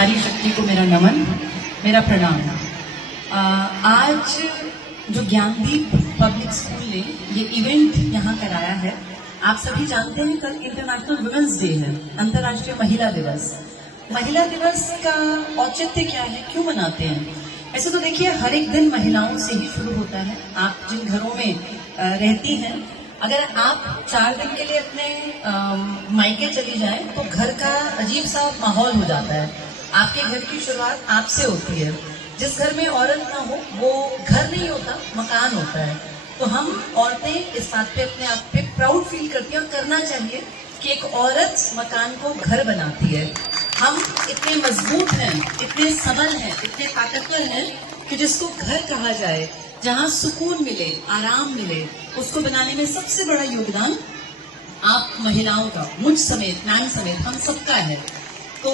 नारी शक्ति को मेरा नमन, मेरा प्रणाम। आज जो ज्ञानदीप पब्लिक स्कूल ने ये इवेंट यहाँ कराया है, आप सभी जानते हैं कल इंटरनेशनल वुमेन्स डे है, अंतर्राष्ट्रीय महिला दिवस। महिला दिवस का औचित्य क्या है, क्यों मनाते हैं? ऐसे तो देखिए हर एक दिन महिलाओं से ही शुरू होता है। आप जिन घरों में रहती हैं, अगर आप 4 दिन के लिए अपने मायके चली जाएं तो घर का अजीब सा माहौल हो जाता है। आपके घर की शुरुआत आपसे होती है। जिस घर में औरत ना हो वो घर नहीं होता, मकान होता है। तो हम औरतें इस बात पे अपने आप पे प्राउड फील करती हैं और करना चाहिए कि एक औरत मकान को घर बनाती है। हम इतने मजबूत हैं, इतने सबल हैं, इतने ताकतवर हैं कि जिसको घर कहा जाए, जहाँ सुकून मिले, आराम मिले, उसको बनाने में सबसे बड़ा योगदान आप महिलाओं का, मुझ समेत, मैम समेत, हम सबका है। तो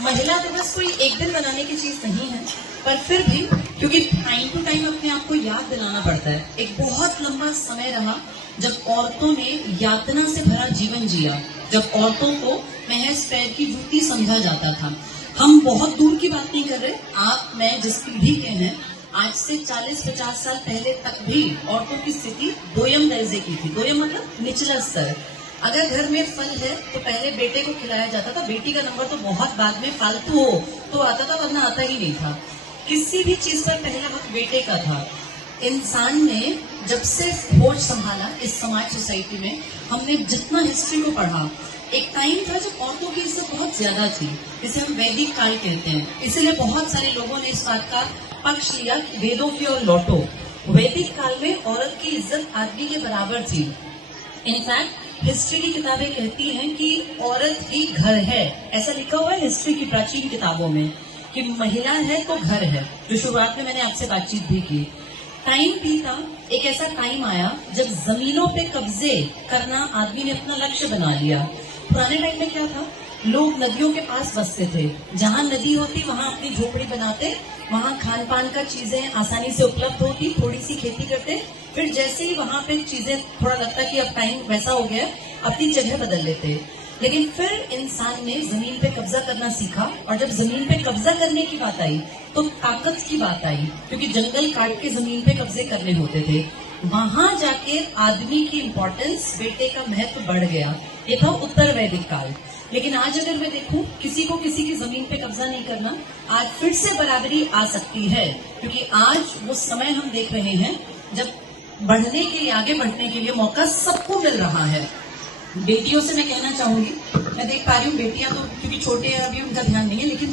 महिला दिवस कोई एक दिन बनाने की चीज नहीं है, पर फिर भी क्योंकि टाइम टू टाइम अपने आप को याद दिलाना पड़ता है। एक बहुत लंबा समय रहा जब औरतों ने यातना से भरा जीवन जिया, जब औरतों को महज पैर की जूती समझा जाता था। हम बहुत दूर की बात नहीं कर रहे, आप मैं जिस पीढ़ी के हैं, आज से 40-50 साल पहले तक भी औरतों की स्थिति दोयम दर्जे की थी। दोयम मतलब निचला स्तर। अगर घर में फल है तो पहले बेटे को खिलाया जाता था, बेटी का नंबर तो बहुत बाद में फालतू हो तो आता था, वरना आता ही नहीं था। किसी भी चीज पर पहला वक्त बेटे का था। इंसान ने जब से होश संभाला इस समाज सोसाइटी में, हमने जितना हिस्ट्री को पढ़ा, एक टाइम था जब औरतों की इज्जत बहुत ज्यादा थी, जिसे हम वैदिक काल कहते हैं। इसलिए बहुत सारे लोगों ने इस बात का पक्ष लिया कि वेदों की ओर लौटो। वैदिक काल में औरत की इज्जत आदमी के बराबर थी। इनफैक्ट हिस्ट्री की किताबें कहती हैं कि औरत ही घर है। ऐसा लिखा हुआ है हिस्ट्री की प्राचीन किताबों में कि महिला है तो घर है, जो शुरुआत में मैंने आपसे बातचीत भी की। टाइम भी था, एक ऐसा टाइम आया जब जमीनों पे कब्जे करना आदमी ने अपना लक्ष्य बना लिया। पुराने टाइम में क्या था, लोग नदियों के पास बसते थे। जहाँ नदी होती वहाँ अपनी झोपड़ी बनाते, वहाँ खान पान का चीजें आसानी से उपलब्ध होती, थोड़ी सी खेती करते। फिर जैसे ही वहाँ पे चीजें थोड़ा लगता कि अब टाइम वैसा हो गया, अपनी जगह बदल लेते। लेकिन फिर इंसान ने जमीन पे कब्जा करना सीखा, और जब जमीन पे कब्जा करने की बात आई तो ताकत की बात आई, क्योंकि जंगल काट के जमीन पे कब्जे करने होते थे। वहां जाके आदमी की इम्पोर्टेंस, बेटे का महत्व बढ़ गया। ये था उत्तर वैदिक काल। लेकिन आज अगर मैं देखूं, किसी को किसी की जमीन पे कब्जा नहीं करना, आज फिर से बराबरी आ सकती है, क्योंकि आज वो समय हम देख रहे हैं जब बढ़ने के, आगे बढ़ने के लिए मौका सबको मिल रहा है। बेटियों से मैं कहना चाहूंगी, मैं देख पा रही हूँ बेटियां तो क्योंकि छोटे हैं अभी उनका ध्यान नहीं है, लेकिन